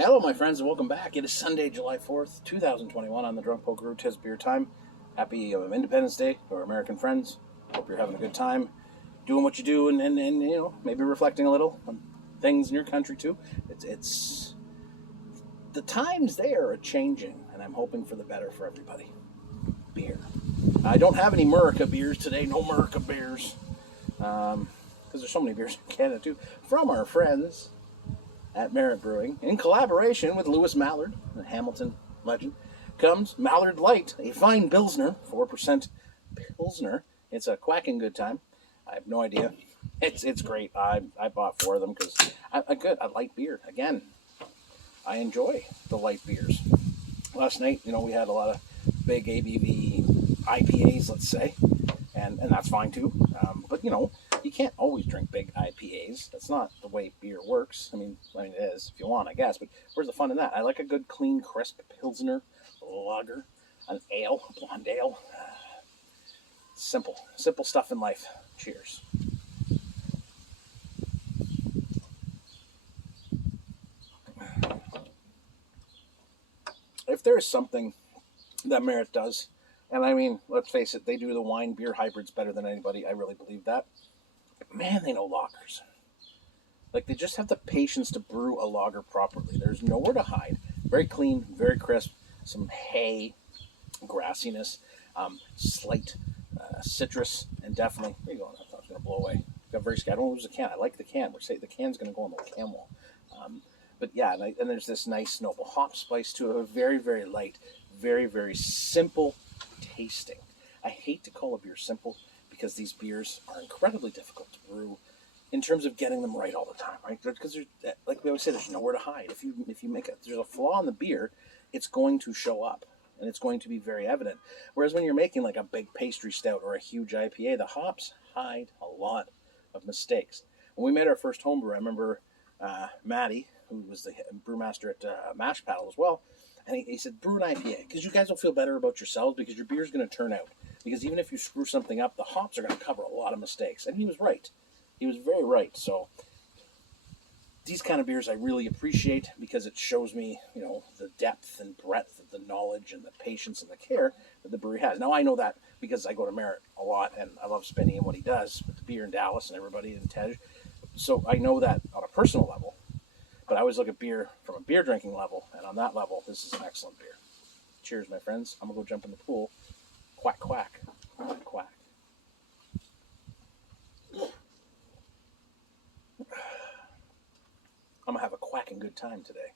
Hello, my friends, and welcome back. It is Sunday, July 4th, 2021 on the Drunk Poker Tis Beer Time. Happy Independence Day to our American friends. Hope you're having a good time doing what you do and maybe reflecting a little on things in your country, too. It's the times there are changing, and I'm hoping for the better for everybody. Beer. I don't have any America beers today, no America beers, because there's so many beers in Canada, too, from our friends at Mallard Brewing, in collaboration with Lewis Mallard, the Hamilton legend, comes Mallard Lite, a fine Billsner, 4% Pilsner. It's a quacking good time. I have no idea. It's great. I bought 4 of them because I like beer. Again, I enjoy the light beers. Last night, we had a lot of big ABV IPAs, let's say, and that's fine too. But you can't always drink big IPAs. That's not the way beer works. I mean, it is if you want, I guess. But where's the fun in that? I like a good, clean, crisp Pilsner, lager, an ale, a blonde ale. Simple stuff in life. Cheers. If there is something that Merit does, and I mean, let's face it, they do the wine beer hybrids better than anybody. I really believe that. But man, they know lagers. Like, they just have the patience to brew a lager properly. There's nowhere to hide. Very clean, very crisp, some hay, grassiness, slight citrus, and definitely, where are you going? I thought it was going to blow away. Got very scared. I don't lose the can. I like the can. We're saying the can's going to go on the can wall. But yeah, and there's this nice noble hop spice to it. Very, very light, very, very simple tasting. I hate to call a beer simple because these beers are incredibly difficult to brew in terms of getting them right all the time, right? Because like we always say, there's nowhere to hide. If you make there's a flaw in the beer, it's going to show up and it's going to be very evident. Whereas when you're making like a big pastry stout or a huge IPA, the hops hide a lot of mistakes. When we made our first homebrew, I remember Maddie, who was the brewmaster at Mash Paddle as well, and he said, brew an IPA, because you guys will feel better about yourselves because your beer's going to turn out. Because even if you screw something up, the hops are going to cover a lot of mistakes. And he was right. He was very right. So these kind of beers I really appreciate because it shows me, the depth and breadth of the knowledge and the patience and the care that the brewery has. Now, I know that because I go to Merritt a lot, and I love Spinny and what he does with the beer in Dallas and everybody in Tej. So I know that on a personal level. But I always look at beer from a beer drinking level, and on that level, this is an excellent beer. Cheers, my friends. I'm going to go jump in the pool. Quack, quack. Quack, quack. I'm going to have a quacking good time today.